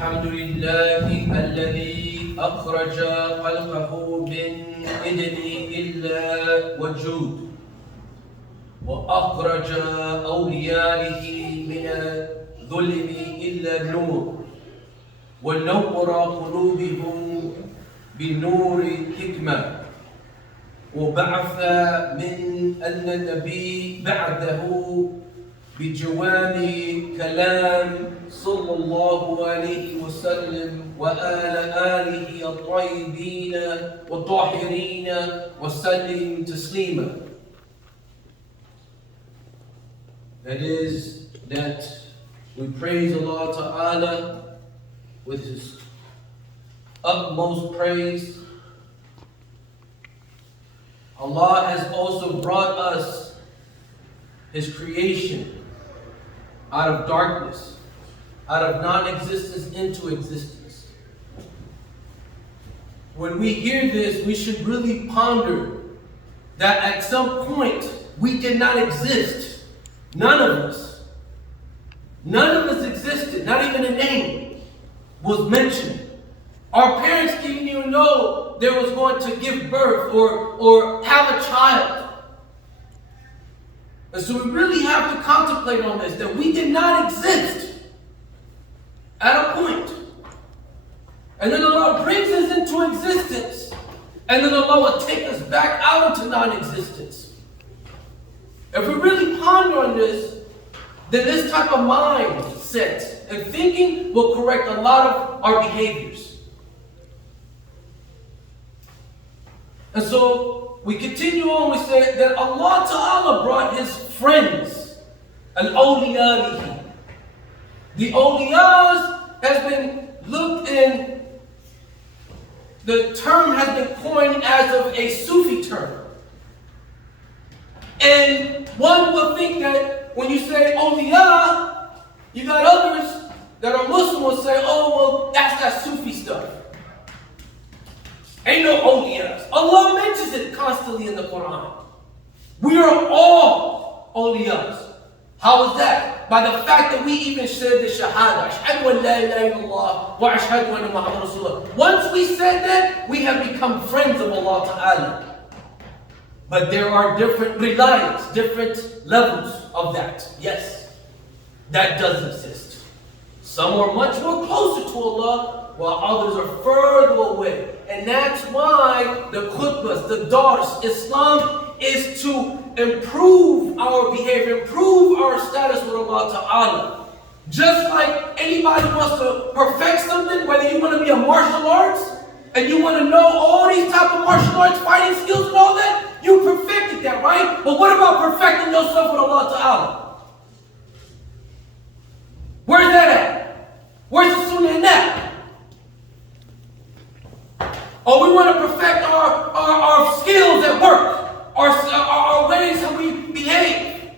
الحمد لله الذي أخرج خلقه من إدن إلا والجود وأخرج أوليائه من الظلم إلا النور ونور قلوبهم بنور الحكمة وبعث من أن النبي بعده بجوان كلام صلى الله عليه وسلم آله الطيبين والطاهرين وسلم تسليما. That is that we praise Allah Ta'ala with His utmost praise. Allah has also brought us His creation out of darkness, out of non-existence into existence. When we hear this, we should really ponder that at some point we did not exist. None of us. None of us existed. Not even a name was mentioned. Our parents didn't even know they was going to give birth or have a child. And so we really have to contemplate on this, that we did not exist at a point. And then Allah brings us into existence. And then Allah will take us back out into non-existence. If we really ponder on this, then this type of mindset and thinking will correct a lot of our behaviors. And so we continue on, we say that Allah Ta'ala brought His friends, al-awliya. The awliyas has been looked in, the term has been coined as of a Sufi term. And one would think that when you say awliya, you got others that are Muslim will say, oh, well, that's that Sufi stuff. Ain't no awliyas. Allah mentions it constantly in the Quran. We are all awliyas. How is that? By the fact that we even said the shahada. Ashhadu an la ilaha illallah wa ashhadu anna Muhammad Rasulullah. Once we said that, we have become friends of Allah Ta'ala. But there are different reliance, different levels of that. Yes, that does exist. Some are much more closer to Allah, while others are further away. And that's why the khutbahs, the dars, Islam is to improve our behavior, improve our status with Allah Ta'ala. Just like anybody wants to perfect something, whether you want to be a martial arts, and you want to know all these type of martial arts, fighting skills and all that, you perfected that, right? But what about perfecting yourself with Allah Ta'ala? Where's that at? Where's the sunnah in that? Or we want to perfect our skills at work, our ways that we behave.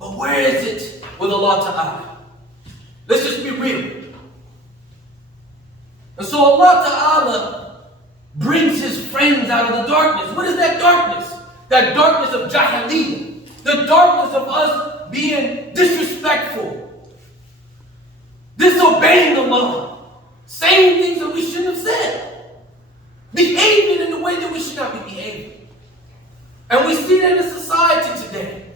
But where is it with Allah Ta'ala? Let's just be real. And so Allah Ta'ala brings His friends out of the darkness. What is that darkness? That darkness of jahiliyyah. The darkness of us being disrespectful, disobeying Allah, saying things that we shouldn't have said, behaving in the way that we should not be behaving. And we see that in society today.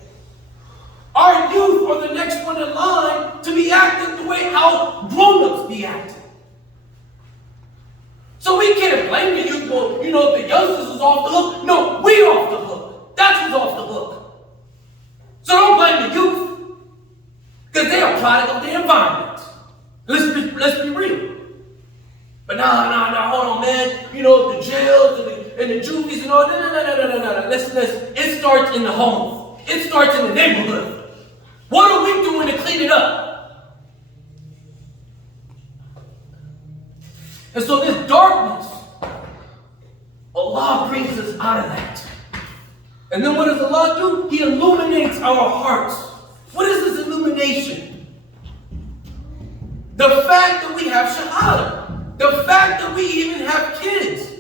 Our youth are the next one in line to be acting the way how grown-ups be acting. So we can't blame the youth for, the youngsters is off the hook. No, we're off the hook. That's who's off the hook. So don't blame the youth, because they are a product of the environment. Let's be real. But nah, hold on, man. The jails and the juvies and all. No. Listen. It starts in the home. It starts in the neighborhood. What are we doing to clean it up? And so this darkness, Allah brings us out of that. And then what does Allah do? He illuminates our hearts. What is this illumination? The fact that we have shahada. The fact that we even have kids.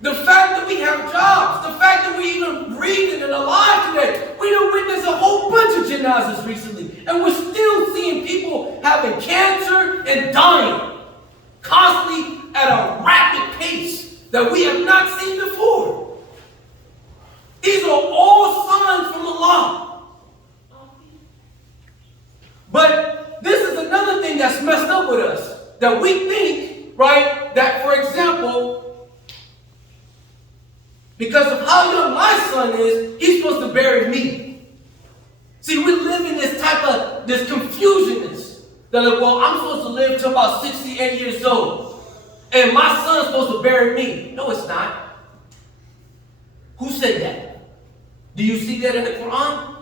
The fact that we have jobs. The fact that we even breathing and alive today. We done witnessed a whole bunch of janazas recently. And we're still seeing people having cancer and dying. constantly at a rapid pace that we have not seen before. These are all signs from Allah. But this is another thing that's messed up with us. That we think, right, that for example, because of how young my son is, he's supposed to bury me. See, we live in this type of, this confusionness. That like, well, I'm supposed to live to about 68 years old. And my son's supposed to bury me. No, it's not. Who said that? Do you see that in the Quran?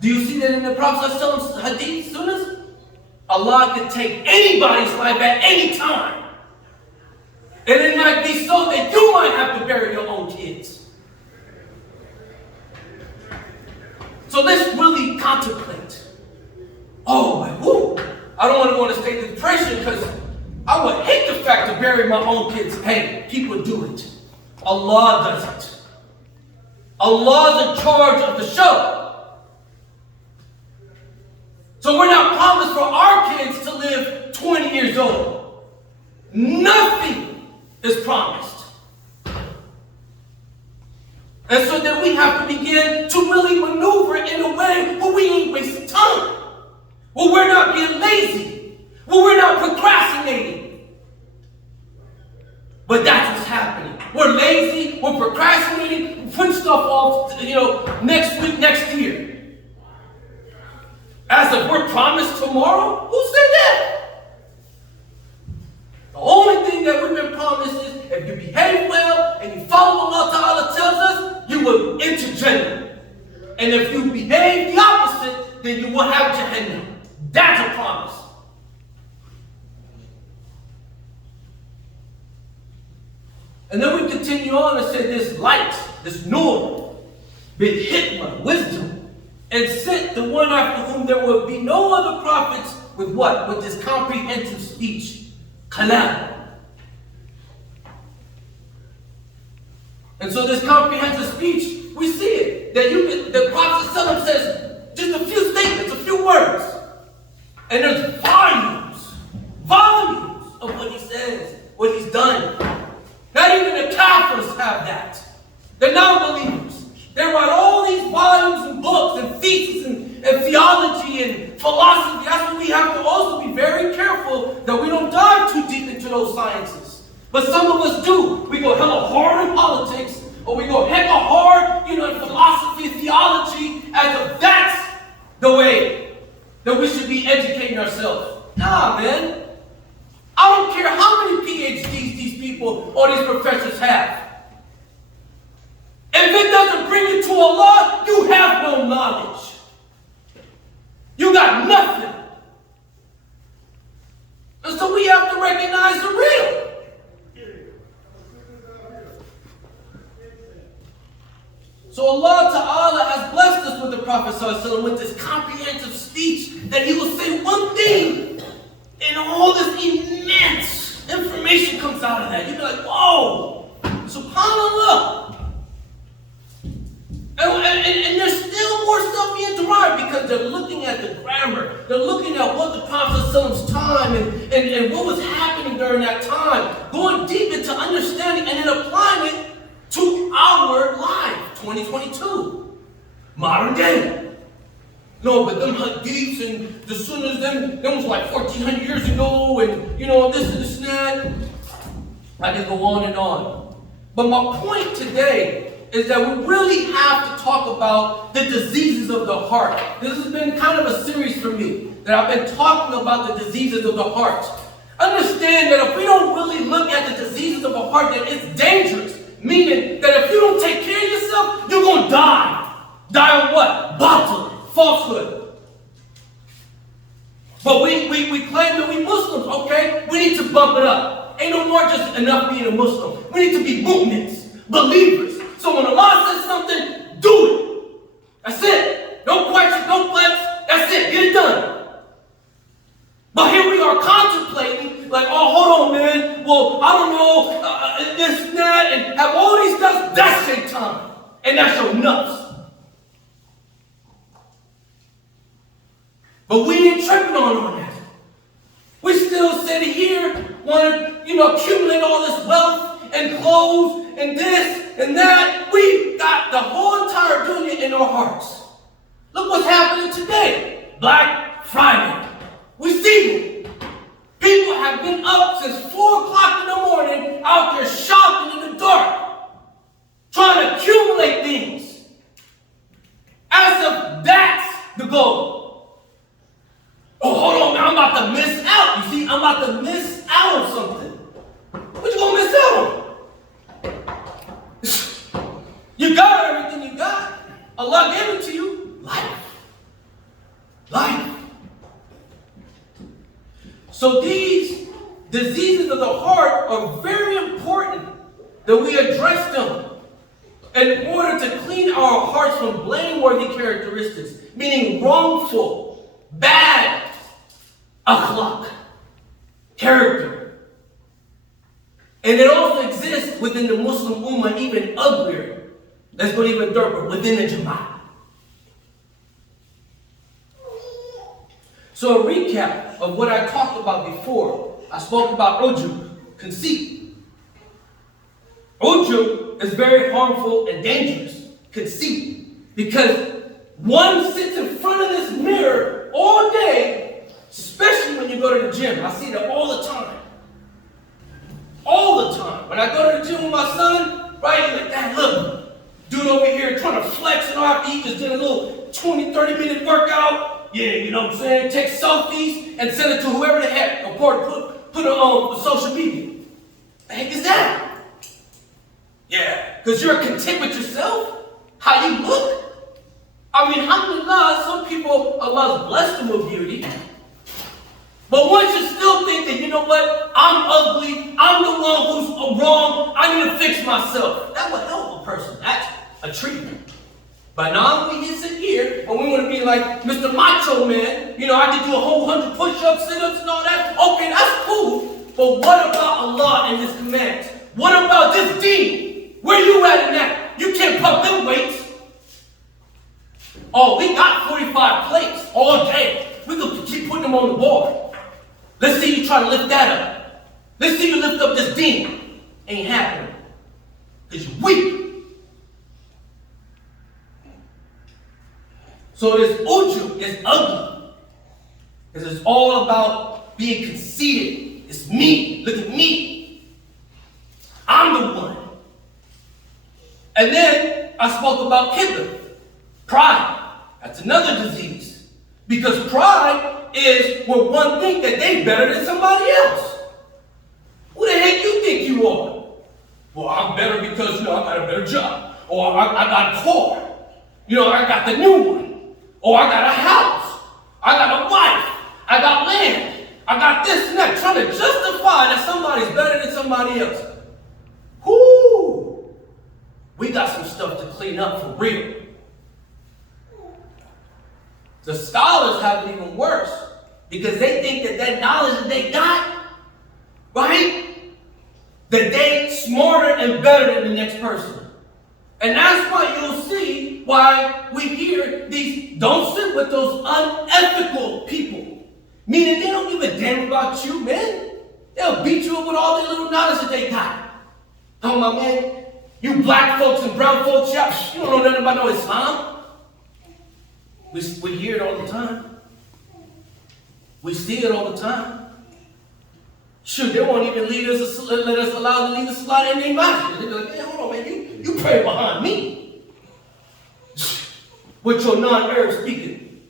Do you see that in the Prophet's hadith, sunnahs? Allah can take anybody's life at any time. And it might be so that you might have to bury your own kids. So let's really contemplate. Oh, whoo! I don't want to go into a state of depression because I would hate the fact to bury my own kids. Hey, people do it. Allah does it. Allah's in charge of the show. So we're not promised for our kids to live 20 years old. Nothing is promised. And so then we have to begin to really maneuver in a way where we ain't wasting time. Where we're not being lazy. Where we're not procrastinating. But that's what's happening. We're lazy, we're procrastinating, we're putting stuff off, next week, next year. As if we're promised tomorrow? Who said that? The only thing that we've been promised is if you behave well and you follow what Allah Ta'ala tells us, you will enter Jannah. And if you behave the opposite, then you will have Jahannam. That's a promise. And then we continue on and say this light, this nur, big hikmah, wisdom, and sent the one after whom there will be no other prophets with what? With this comprehensive speech, kalam. And so this comprehensive speech, we see it. That the Prophet ﷺ says just a few statements, a few words. And there's volumes of what he says, what he's done. Not even the Kafirs have that. The non-believers. They write all these volumes and books and theses and theology and philosophy. That's why we have to also be very careful that we don't dive too deep into those sciences. But some of us do. We go hella hard in politics, or we go hella hard, in philosophy and theology, as if that's the way that we should be educating ourselves. Nah, man. I don't care how many PhDs these people or these professors have. If it doesn't bring you to Allah, you have no knowledge. You got nothing. And so we have to recognize the real. So Allah Ta'ala has blessed us with the Prophet ﷺ with this comprehensive speech that he will say one thing and all this immense information comes out of that. You'll be like, whoa, subhanAllah. And there's still more stuff being derived because they're looking at the grammar. They're looking at what the Prophet's time and what was happening during that time. Going deep into understanding and then applying it to our life, 2022. Modern day. No, but them hadiths and the sunnahs, them was like 1,400 years ago, and this and this and that. I can go on and on. But my point today is that we really have to talk about the diseases of the heart. This has been kind of a series for me, that I've been talking about the diseases of the heart. Understand that if we don't really look at the diseases of the heart, that it's dangerous. Meaning that if you don't take care of yourself, you're going to die. Die of what? Batil. Falsehood. But we claim that we Muslims, okay? We need to bump it up. Ain't no more just enough being a Muslim. We need to be mu'mins, believers. So when Allah says something, do it. That's it. No questions, no flex. That's it. Get it done. But here we are contemplating, like, oh, hold on, man. Well, I don't know, this and that, and have all these stuff. That's shaitan. And that's your nuts. But we ain't tripping on that. We still sitting here want to, accumulate all this wealth and clothes and this and that. We got the whole entire dunya in our hearts. Look what's happening today. Black Friday. We see it. People have been up since 4 o'clock in the morning out there shopping in the dark, trying to accumulate things as if that's the goal. Oh, hold on, man, I'm about to miss out. You see, I'm about to miss out on something. What you gonna miss out on? You got everything you got. Allah gave it to you. Life. So these diseases of the heart are very important that we address them in order to clean our hearts from blameworthy characteristics, meaning wrongful, bad akhlaq, character. And it also exists within the Muslim Ummah, even uglier. Let's go even darker, within the Jumu'ah. So a recap of what I talked about before. I spoke about ujub, conceit. Ujub is very harmful and dangerous, conceit, because one sits in front of this mirror all day, especially when you go to the gym. I see that all the time. All the time. When I go to the gym with my son, right, he's like, Dad, look, dude over here trying to flex and all, he just did a little 20, 30-minute workout. Yeah, you know what I'm saying? Take selfies and send it to whoever the heck, or put it on social media. The heck is that? Yeah, because you're content with yourself? How you look? I mean, alhamdulillah, some people, Allah's blessed them with beauty. But one should still think that, you know what? I'm ugly. I'm the one who's wrong. I need to fix myself. That would help a person. That's a treatment. But now we can sit here and we want to be like Mr. Macho Man. I can do a whole 100 push-ups, sit-ups, and all that. Okay, that's cool. But what about Allah and His commands? What about this deen? Where you at in that? You can't pump them weights. Oh, we got 45 plates all day. We can keep putting them on the board. Let's see you try to lift that up. Let's see you lift up this deen. Ain't happening. Because you're weak. So this ujub is ugly. Because it's all about being conceited. It's me. Look at me. I'm the one. And then I spoke about kibr, pride. That's another disease. Because pride is where one thinks that they're better than somebody else. Who the heck you think you are? Well, I'm better because, I got a better job. Or I got a car. I got the new one. Or I got a house. I got a wife. I got land. I got this and that. Trying to justify that somebody's better than somebody else. Whoo! We got some stuff to clean up for real. The scholars have it even worse. Because they think that knowledge that they got, right? That they smarter and better than the next person. And that's why you'll see why we hear these, don't sit with those unethical people. Meaning they don't give a damn about you, man. They'll beat you up with all their little knowledge that they got. Oh, my man, you black folks and brown folks, you don't know nothing about no Islam. We hear it all the time. We see it all the time. Shoot, they won't even let us allow the leaders to slide in their mouth. They'll be like, hey, hold on, man, you pray behind me. With your non-Arab speaking.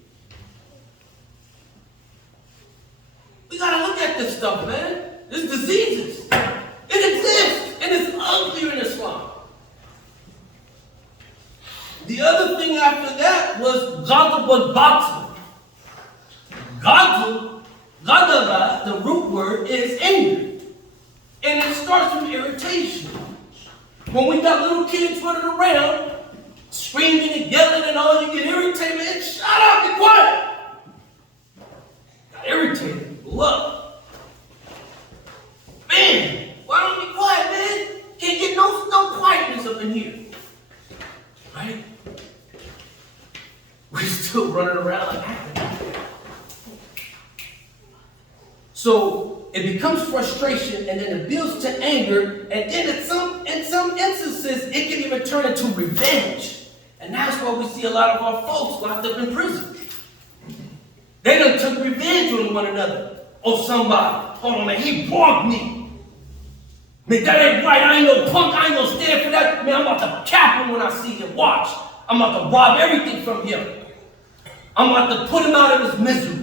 We gotta look at this stuff, man. There's diseases. It exists, and it's uglier in Islam. The other thing after that was ghadab al-batil. Ghadaba, the root word, is anger. And it starts with irritation. When we got little kids running around, screaming and yelling and all, you get irritated, man, shut up, be quiet. Got irritated, love. Man, why don't you be quiet, man? Can't get no quietness up in here. Right? We're still running around like that. So, it becomes frustration, and then it builds to anger, and then in some instances, it can even turn into revenge. And that's why we see a lot of our folks locked up in prison. They done took revenge on one another. Oh, somebody. Hold on, man, he punked me. Man, that ain't right. I ain't no punk. I ain't gonna stand for that. Man, I'm about to cap him when I see him. Watch. I'm about to rob everything from him. I'm about to put him out of his misery.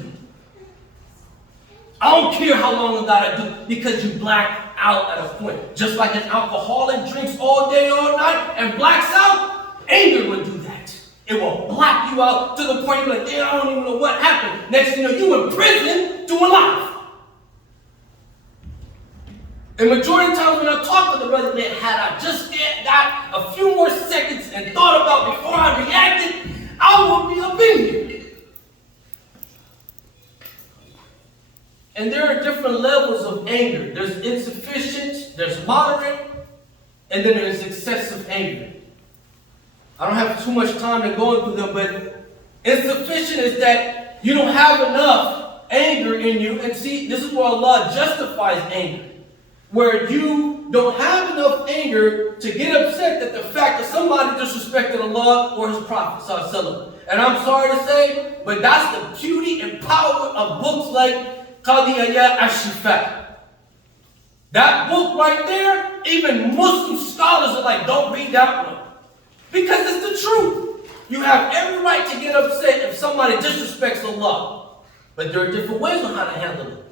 I don't care how long I gotta do, because you black out at a point. Just like an alcoholic drinks all day, all night, and blacks out, anger will do that. It will black you out to the point you're like, damn, I don't even know what happened. Next thing you know, you in prison doing life. And majority of the times when I talk with the brother, man, had I just got a few more seconds and thought about before I reacted, I would be up in here. And there are different levels of anger. There's insufficient, there's moderate, and then there's excessive anger. I don't have too much time to go into them, but insufficient is that you don't have enough anger in you. And see, this is where Allah justifies anger. Where you don't have enough anger to get upset at the fact that somebody disrespected Allah or His Prophet ﷺ. And I'm sorry to say, but that's the beauty and power of books like Qadiyya Ash-Shifa. That book right there, even Muslim scholars are like, don't read that one. Because it's the truth. You have every right to get upset if somebody disrespects Allah. But there are different ways on how to handle it.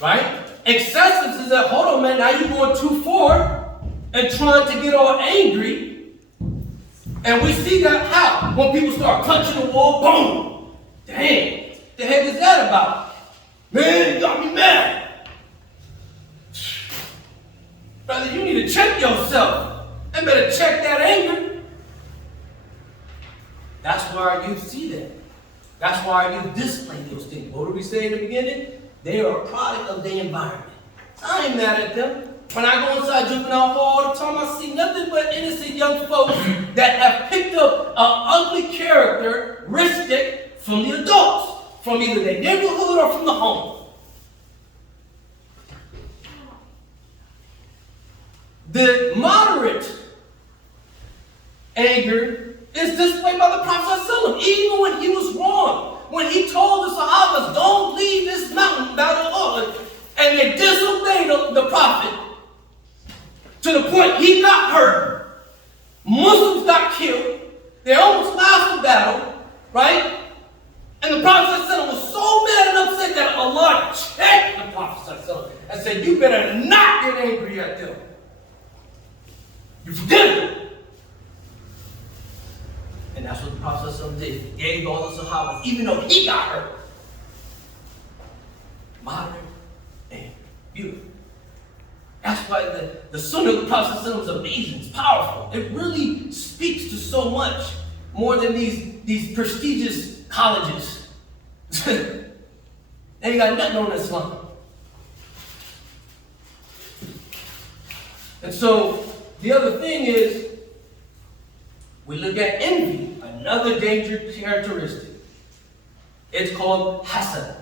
Right? Excessive is that, hold on, man, now you're going too far and trying to get all angry. And we see that how? When people start punching the wall, boom. Damn. The heck is that about? Man, you got me mad. Brother, you need to check yourself. And better check that anger. That's why our youth see that. That's why our youth display those things. What did we say in the beginning? They are a product of the environment. I ain't mad at them. When I go inside juvenile hall all the time, I see nothing but innocent young folks that have picked up an ugly characteristic from the adults. From either their neighborhood or from the home. The moderate anger is displayed by the Prophet ﷺ. Even when he was wrong. When he told the Sahabas, don't leave this mountain without Allah. And they disobeyed the Prophet. To the point he got hurt. Muslims got killed. They almost lost the battle. Right? And the Prophet ﷺ was so mad and upset that Allah checked the Prophet ﷺ and said, you better not get angry at them. You forgive them. And that's what the Prophet ﷺ did. He gave all the Sahabas, even though he got hurt. Moderate and beautiful. That's why the sunnah of the Prophet ﷺ was amazing. It's powerful. It really speaks to so much more than these prestigious colleges. They ain't got nothing on Islam. And so, the other thing is, we look at envy, another dangerous characteristic. It's called hasad.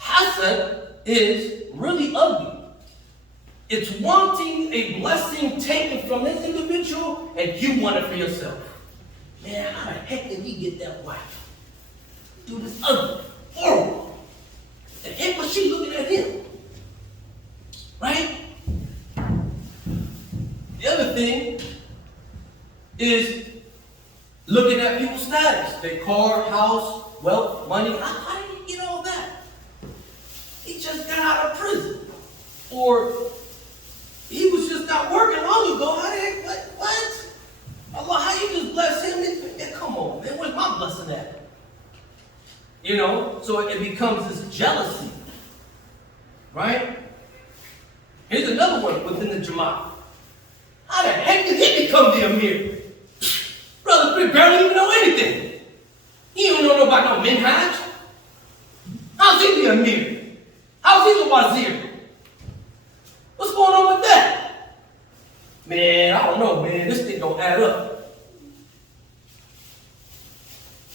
Hasad is really ugly. It's wanting a blessing taken from this individual and you want it for yourself. Man, how the heck did he get that wife? Dude, it's ugly, horrible. The heck was she looking at him? Right? The other thing is looking at people's status. Their car, house, wealth, money. How did he get all that? He just got out of prison. Or he was just not working long ago. How the heck, what? Allah, how you just bless him? Man, come on, man, where's my blessing at? You know, so it becomes this jealousy. Right? Here's another one within the Jumu'ah. How the heck did he become the Amir? Brother, we barely even know anything. He don't know about no minhaj. How's he the Amir? How's he the Wazir? What's going on with that? Man, I don't know, man. This thing don't add up.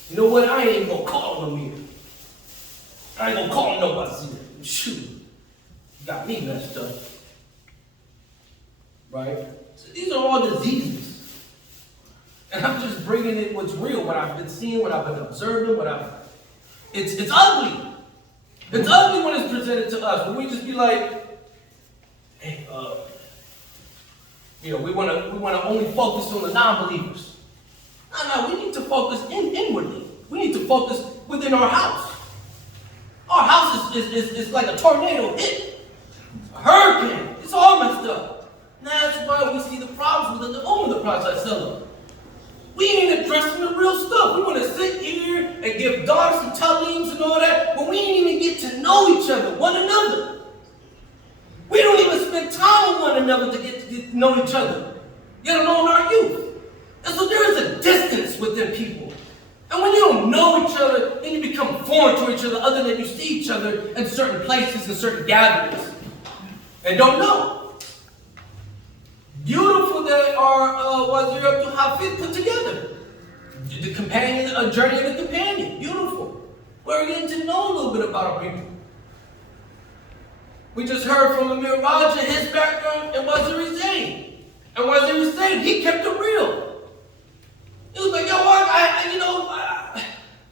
You know what? I ain't even gonna call him Amir. I ain't gonna call him no wazir. Shoot, you got me messed up. Right? So these are all diseases. And I'm just bringing in what's real, what I've been seeing, what I've been observing, it's ugly. It's ugly when it's presented to us, when we just be like, hey, we want to only focus on the non-believers. No, we need to focus inwardly. We need to focus within our house. Our house is like a tornado hit, a hurricane. It's all messed up. And that's why we see the problems within the Ummah, the Prophet. We ain't addressing the real stuff. We want to sit here and give darts and taleems and all that, but we ain't even get to know each other, one another. We don't even spend time with one another to get to know each other, let alone our youth. And so there is a distance within people. And when you don't know each other, then you become foreign to each other, other than you see each other in certain places and certain gatherings, and don't know. Beautiful that our Wazir Abdul Hafid put together. The companion, a journey of the companion. Beautiful. We're getting to know a little bit about our people. We just heard from Amir Raja, his background, and Wazir Zain. And Wazir Zain, he kept it real. He was like, yo,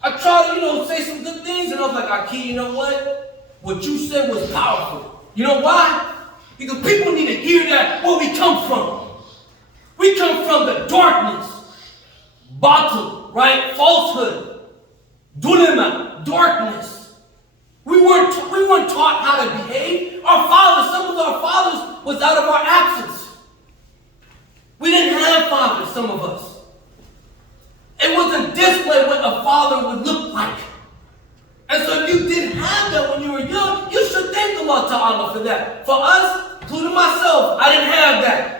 I tried to, say some good things, and I was like, Aki, you know what? What you said was powerful. You know why? Because people need to hear that where we come from. We come from the darkness, batil, right? Falsehood, dulima, darkness. We weren't taught how to behave. Our fathers, some of our fathers was out of our absence. We didn't have fathers, some of us. It wasn't displayed what a father would look like. And so if you didn't have that when you were young, you should thank Allah Ta'ala for that. For us, including myself, I didn't have that.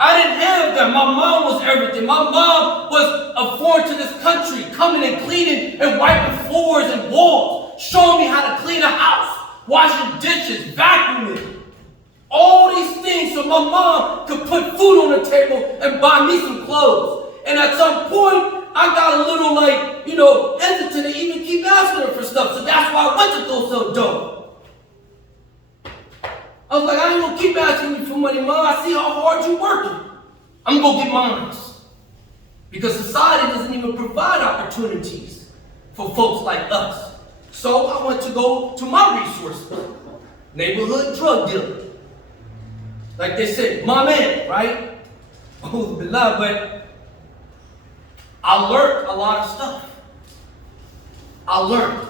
I didn't have that. My mom was everything. My mom was a foreign to this country, coming and cleaning and wiping floors and walls, showing me how to clean a house, washing dishes, vacuuming. All these things so my mom could put food on the table and buy me some clothes. And at some point, I got a little hesitant to even keep asking her for stuff. So that's why I went to go so dope. I was like, I ain't gonna keep asking you for money, Mom. I see how hard you working. I'm gonna get mine. Because society doesn't even provide opportunities for folks like us. So I went to go to my resources. Neighborhood drug dealer. Like they said, my man, right? But I learned a lot of stuff. I learned.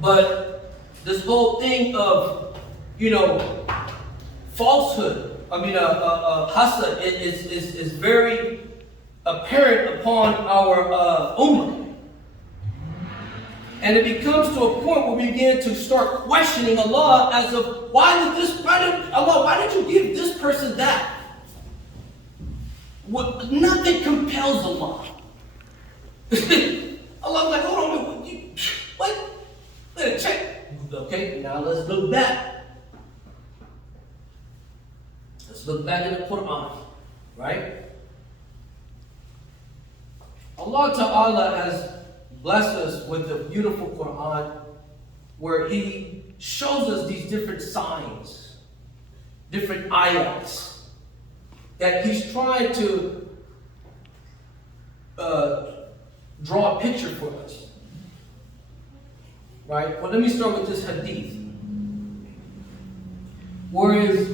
But this whole thing of, falsehood, hasad is very apparent upon our ummah. And it becomes to a point where we begin to start questioning Allah as of, why did you give this person that? Nothing compels Allah. Allah's like, hold on, what? Let it check. Okay, now let's look back. Let's look back in the Quran, right? Allah Ta'ala has blessed us with a beautiful Quran where He shows us these different signs, different ayats, that He's trying to draw a picture for us. Right? Well, let me start with this hadith. Whereas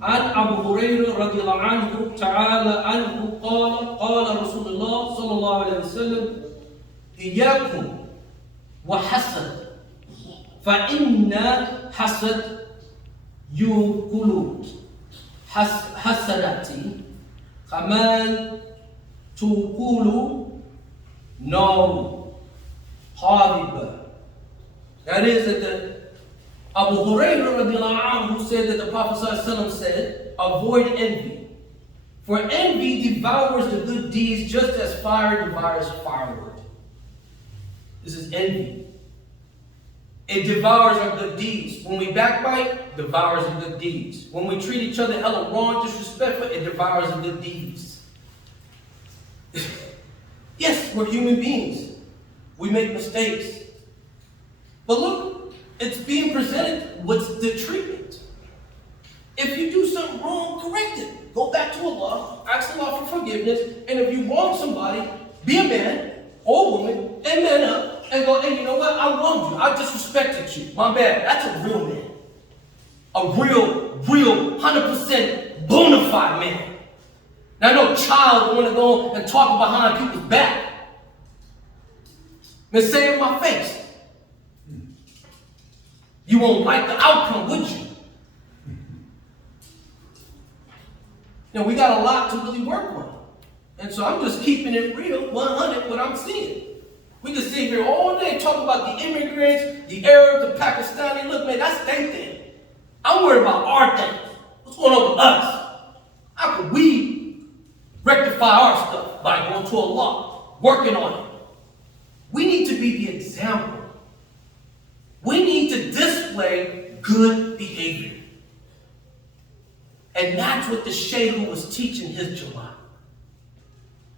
عن أبو هريرة رضي الله عنه تعالى عنه قال رسول الله صلى الله عليه وسلم إياكم وحسد فإن حسد ينقل حسناتي كما تقول نار حاربة. That is that the Abu Hurairah radiallahu anhu said that the Prophet ﷺ said, avoid envy. For envy devours the good deeds just as fire devours firewood. This is envy. It devours our good deeds. When we backbite, devours the good deeds. When we treat each other hella wrong, disrespectful, it devours the good deeds. Yes, we're human beings. We make mistakes. But look, it's being presented. What's the treatment? If you do something wrong, correct it. Go back to Allah, ask Allah for forgiveness, and if you wrong somebody, be a man or woman and man up and go, hey, you know what? I wronged you. I disrespected you. My bad. That's a real man. A real 100% bona fide man. Now, no child want to go and talk behind people's back. And say it in my face. You won't like the outcome, would you? Now, we got a lot to really work on. And so I'm just keeping it real, 100, what I'm seeing. We can sit here all day talking about the immigrants, the Arabs, the Pakistani. Look, man, that's their thing. I'm worried about our thing. What's going on with us? How can we rectify our stuff? By going to Allah, working on it. We need to be the example. We need to display good behavior. And that's what the Shaykh was teaching his Jumu'ah.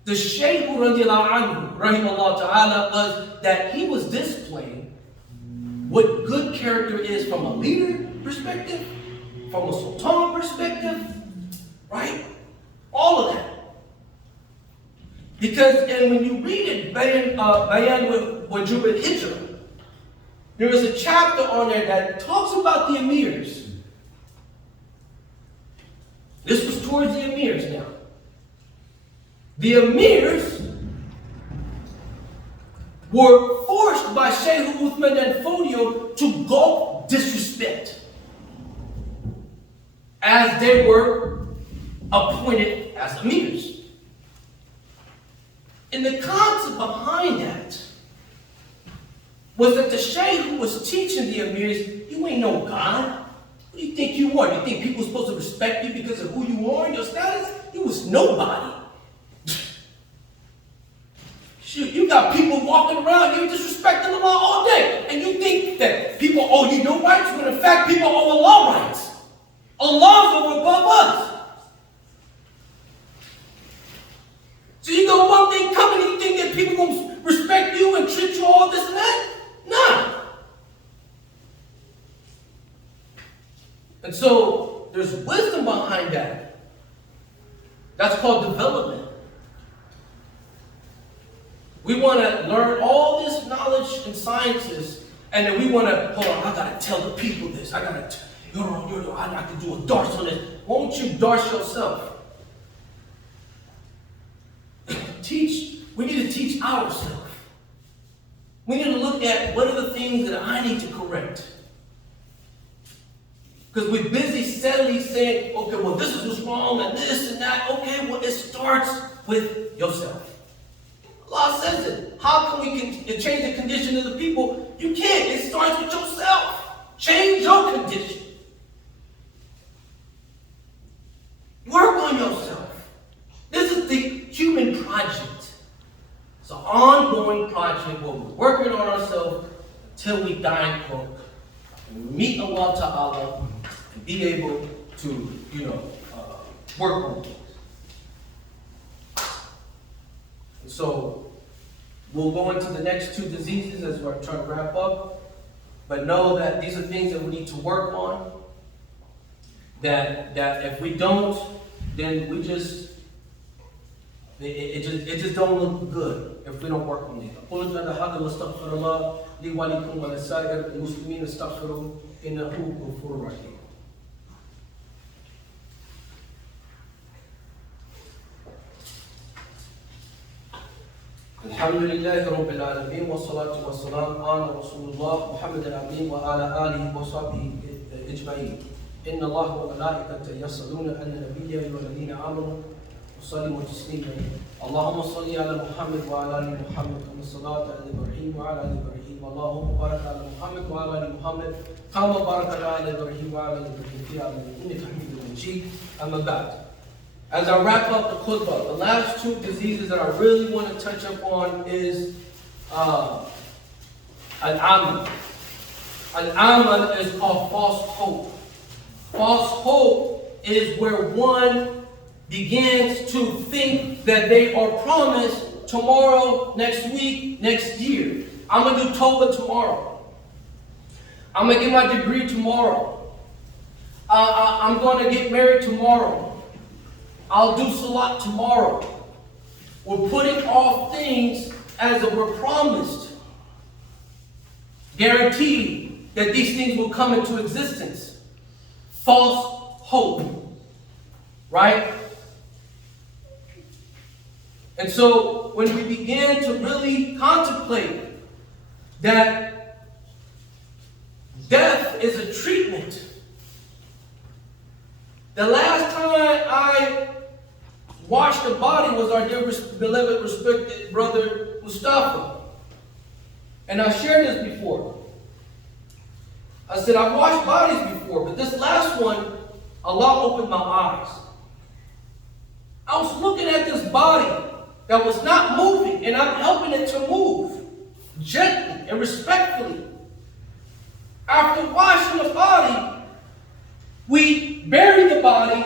The Shaykh radiallahu anhu, rahimahullah ta'ala, was that he was displaying what good character is from a leader perspective, from a sultan perspective, right? All of that. Because, and when you read it, Bayan Wajub al-Hijrah, there is a chapter on there that talks about the emirs. This was towards the emirs now. The emirs were forced by Shaykh Uthman and Fodio to go disrespect as they were appointed as emirs. And the concept behind that was that the Shaykh who was teaching the emirs, you ain't no God. What do you think you are? You think people are supposed to respect you because of who you are and your status? You was nobody. Shoot, you got people walking around here disrespecting the law all day. And you think that people owe you no rights, when in fact people owe Allah rights. Allah's over above us. So you got one thing coming and you think that people going to respect you and treat you all this and that? Nah. And so there's wisdom behind that. That's called development. We want to learn all this knowledge and sciences, and then we want to, hold on, I got to tell the people this. I got to, I have to do a dars on this. Won't you dars yourself? We need to teach ourselves. We need to look at what are the things that I need to correct. Because we're busy steadily saying, okay, well, this is what's wrong and this and that. Okay, well, it starts with yourself. Allah says it. How can we change the condition of the people? You can't. It starts with yourself. Change your condition. Work on yourself. This is the human project. It's an ongoing project where we're working on ourselves until we die and croak. And meet Allah Ta'ala and be able to, work on things. And so, we'll go into the next two diseases as we're trying to wrap up. But know that these are things that we need to work on. That if we don't, then we just, it just don't look good if we don't work on it. أقول هذا واستغفر الله لي ولكم ولسائر المسلمين استغفروا إنه غفور رحيم. الحمد لله رب العالمين والصلاة والسلام على رسول الله محمد الأمين وعلى آله وصحبه أجمعين. إن الله وملائكته يصلون على النبي والذين آمنوا وسلموا تسليما. اللهم صل على محمد وعلى آل محمد كما صليت على إبراهيم وعلى آل إبراهيم. اللهم بارك على محمد وعلى آل محمد كما باركت على إبراهيم وعلى آل إبراهيم في العالمين إنك حميد مجيد. أما بعد. As I wrap up the khutbah, the last two diseases that I really want to touch up on is al-amal. Al-amal is called false hope. False hope is where one begins to think that they are promised tomorrow, next week, next year. I'm going to do Tova tomorrow. I'm going to get my degree tomorrow. I'm going to get married tomorrow. I'll do Salat tomorrow. We're putting off things as if we're promised, guaranteed that these things will come into existence. False hope, right? And so when we begin to really contemplate that death is a treatment, the last time I washed the body was our dear beloved respected brother Mustafa. And I shared this before. I said I've washed bodies before, but this last one, Allah opened my eyes. I was looking at this body that was not moving, and I'm helping it to move gently and respectfully. After washing the body, we buried the body,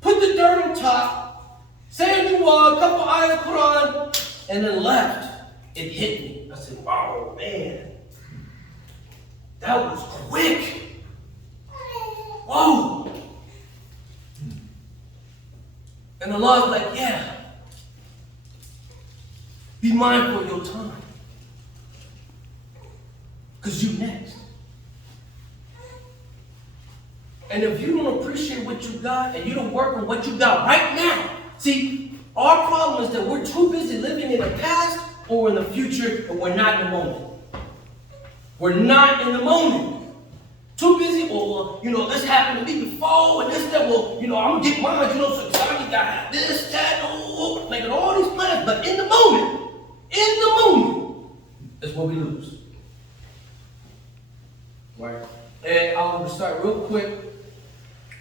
put the dirt on top, said Jumuah, a couple ayat Quran, and then left. It hit me. I said, oh man, that was quick. Whoa. And Allah's like, yeah, be mindful of your time. Because you next. And if you don't appreciate what you got and you don't work on what you got right now, see, our problem is that we're too busy living in the past or in the future, and we're not in the moment. We're not in the moment. Too busy, or, this happened to me before, and this, that, well, I'm going to get mine, so I got to have this, that, making all these plans. But in the moment is what we lose. Right? And I want to start real quick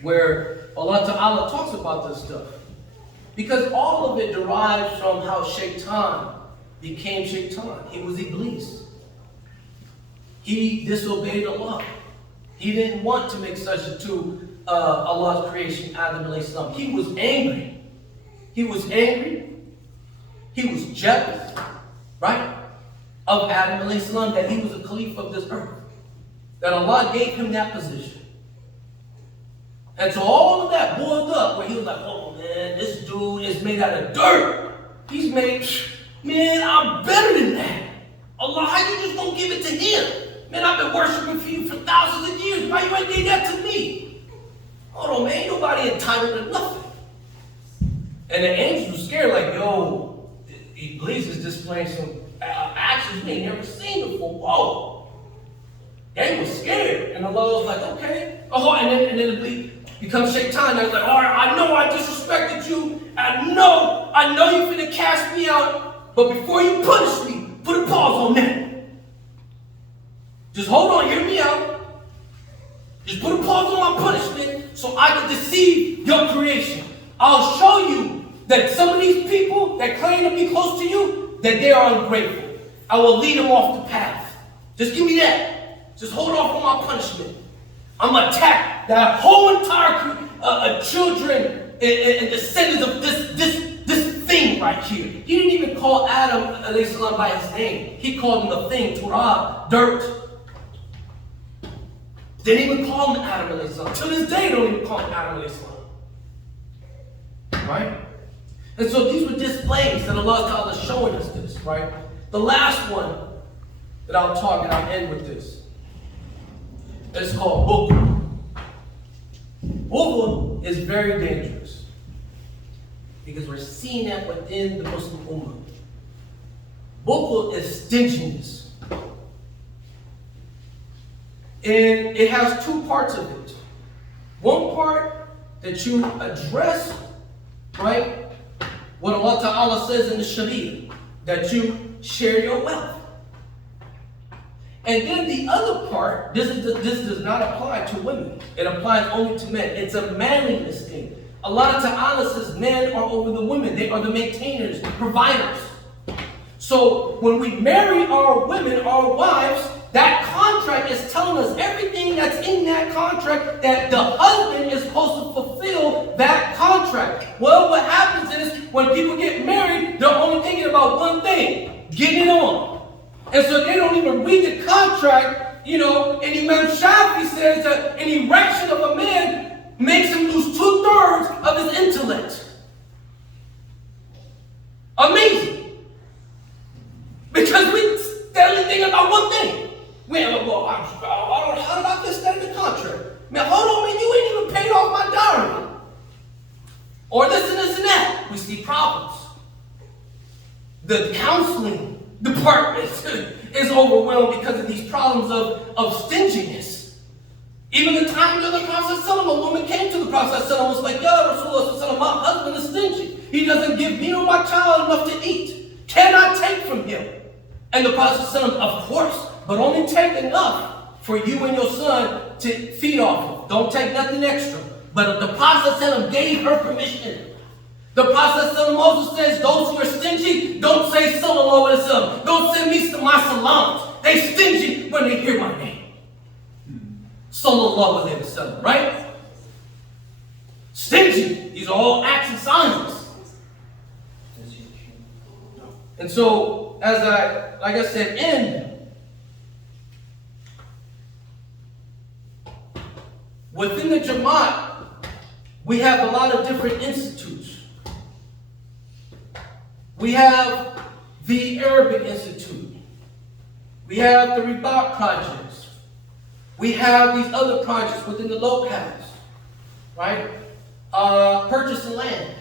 where Allah Ta'ala talks about this stuff. Because all of it derives from how Shaitan became Shaitan. He was Iblis. He disobeyed Allah. He didn't want to make sajda to Allah's creation, Adam alayhi salam. He was angry. He was angry. He was jealous, right? Of Adam alayhi salam, that he was a caliph of this earth. That Allah gave him that position. And so all of that boiled up where he was like, oh man, this dude is made out of dirt. He's made, man, I'm better than that. Allah, how you just gonna give it to him? Man, I've been worshiping for you for thousands of years. Why you ain't gave that to me? Hold on, man, ain't nobody entitled to nothing. And the angels were scared, like, yo, Iblis is displaying some actions we ain't never seen before. Whoa. They were scared. And Allah was like, okay. Oh, and then Iblis becomes Shaitan. They was like, all right, I know I disrespected you. I know you finna cast me out. But before you punish me, put a pause on that. Just hold on, hear me out. Just put a pause on my punishment so I can deceive your creation. I'll show you that some of these people that claim to be close to you, that they are ungrateful. I will lead them off the path. Just give me that. Just hold off on my punishment. I'm going to attack that whole entire children and descendants of this thing right here. He didn't even call Adam alayhi salam by his name. He called him the thing, turab, dirt. They didn't even call him Adam alayhi salam. To this day, they don't even call him Adam alayhi salam. Right? And so these were displays that Allah Ta'ala is showing us this, right? The last one that I'll talk, and I'll end with this. It's called bukhul. Bukhul is very dangerous because we're seeing that within the Muslim Ummah. Bukhul is stinginess. And it has two parts of it. One part that you address, right? What Allah Ta'ala says in the Sharia, that you share your wealth. And then the other part, this does not apply to women. It applies only to men. It's a manliness thing. Allah Ta'ala says men are over the women. They are the maintainers, the providers. So when we marry our women, our wives, that contract is telling us everything that's in that contract, that the husband is supposed to fulfill that contract. Well, what happens is when people get married, they're only thinking about one thing, getting it on. And so they don't even read the contract, and Imam Shafi says that an erection of a man makes him lose 2/3 of his intellect. Amazing. Because we steadily think about one thing. How did I get that in the contract? Man, hold on, man, you ain't even paid off my dowry. Or this and this and that. We see problems. The counseling department is overwhelmed because of these problems of stinginess. Even the time of the Prophet, a woman came to the Prophet and was like, "Ya Rasulullah, my husband is stingy. He doesn't give me or my child enough to eat. Can I take from him?" And the Prophet said, "Of course, but only take enough for you and your son to feed off of. Don't take nothing extra." But the Prophet gave her permission. The Prophet also says, those who are stingy, don't say sallallahu alaihi wasallam. Don't send me my salams. They stingy when they hear my name. Sallallahu alaihi wasallam, right? Stingy. These are all acts and signs. And so, like I said, within the Jumu'ah, we have a lot of different institutes. We have the Arabic Institute. We have the Ribat projects. We have these other projects within the locales, right? Purchasing land.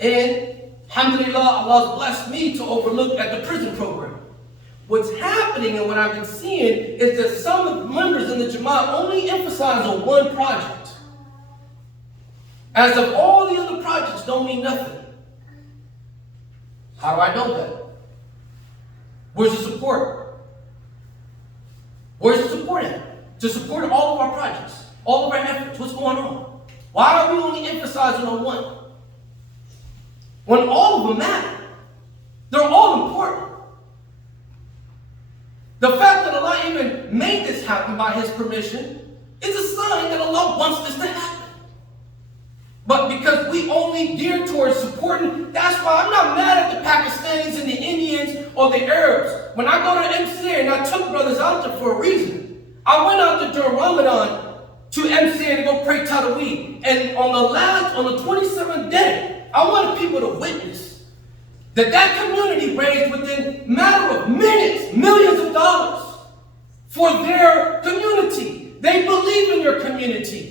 And alhamdulillah, Allah's blessed me to overlook at the prison program. What's happening and what I've been seeing is that some of the members in the Jumu'ah only emphasize on one project. As if all the other projects don't mean nothing. How do I know that? Where's the support? Where's the support at? To support all of our projects, all of our efforts. What's going on? Why are we only emphasizing on one? When all of them matter. They're all important. The fact that Allah even made this happen by His permission is a sign that Allah wants this to happen. But because we only gear towards supporting, that's why I'm not mad at the Pakistanis and the Indians or the Arabs. When I go to MCA, and I took brothers out there for a reason. I went out there during Ramadan to MCA to go pray Taraweeh. And on the 27th day, I wanted people to witness that community raised within a matter of minutes, millions of dollars for their community. They believe in their community.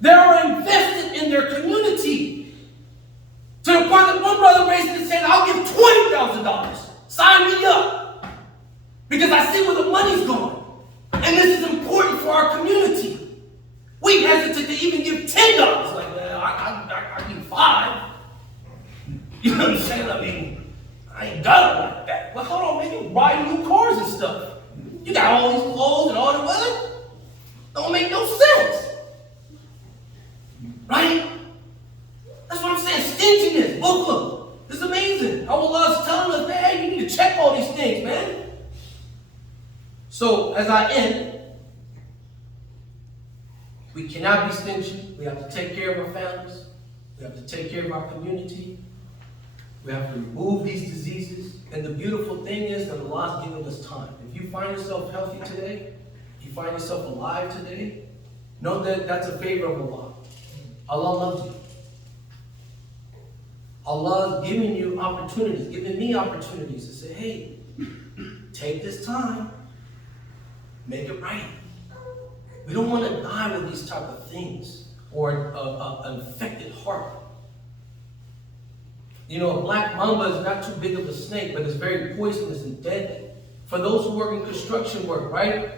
They are invested in their community. To the point that one brother raised it and said, "I'll give $20,000. Sign me up. Because I see where the money's going. And this is important for our community." We hesitate to even give $10. Like, well, I give $5. You know what I'm saying? I mean, I ain't got it like that. Well, hold on, man. You riding new cars and stuff. You got all these clothes and all the weather. Don't make no sense. Right? That's what I'm saying. Stinginess, bukhla. It's amazing how Allah is telling us, man, hey, you need to check all these things, man. So, as I end, we cannot be stingy. We have to take care of our families. We have to take care of our community. We have to remove these diseases. And the beautiful thing is that Allah is giving us time. If you find yourself healthy today, if you find yourself alive today, know that that's a favor of Allah. Allah loves you. Allah is giving you opportunities, giving me opportunities to say, hey, take this time, make it right. We don't want to die with these type of things or an infected heart. You know, a black mamba is not too big of a snake, but it's very poisonous and deadly. For those who work in construction work, right?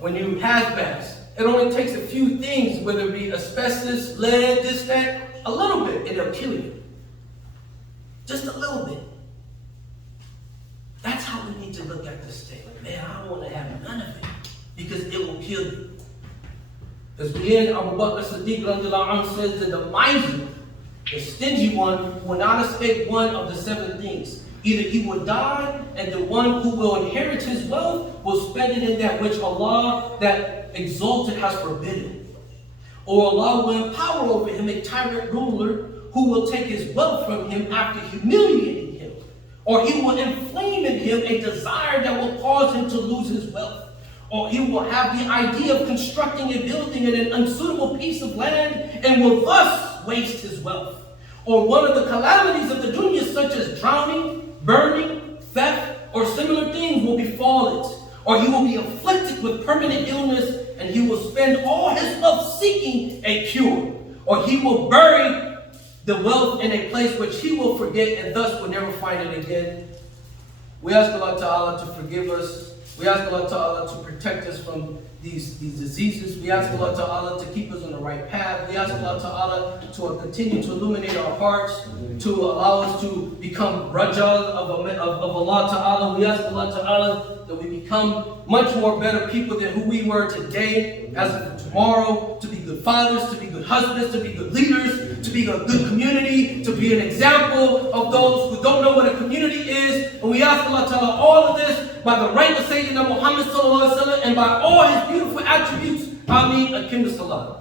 When you hazmats, it only takes a few things, whether it be asbestos, lead, this, that, a little bit, it'll kill you. Just a little bit. That's how we need to look at this thing. Like, man, I don't want to have none of it, because it will kill you. As we end, Abu Bakr Siddiq radiallahu anhu says that the miser, the stingy one, will not escape one of the 7 things. Either he will die, and the one who will inherit his wealth will spend it in that which Allah, that exalted, has forbidden. Or Allah will empower over him a tyrant ruler who will take his wealth from him after humiliating him. Or he will inflame in him a desire that will cause him to lose his wealth. Or he will have the idea of constructing a building in an unsuitable piece of land and will thus waste his wealth. Or one of the calamities of the dunya, such as drowning, burning, theft, or similar things will befall it. Or he will be afflicted with permanent illness and he will spend all his wealth seeking a cure. Or he will bury the wealth in a place which he will forget and thus will never find it again. We ask Allah Ta'ala to forgive us. We ask Allah Ta'ala to protect us from these diseases. We ask Allah Ta'ala to keep us on the right path. We ask Allah Ta'ala to continue to illuminate our hearts, to allow us to become rajal of Allah Ta'ala. We ask Allah Ta'ala that we become much more better people than who we were today, as of tomorrow, to be good fathers, to be good husbands, to be good leaders, to be a good community, to be an example of those who don't know what a community is. And we ask Allah Ta'ala all of this by the right of Sayyidina Muhammad Sallallahu Alaihi Wasallam and by all his beautiful attributes. Ameen. Akim Salat.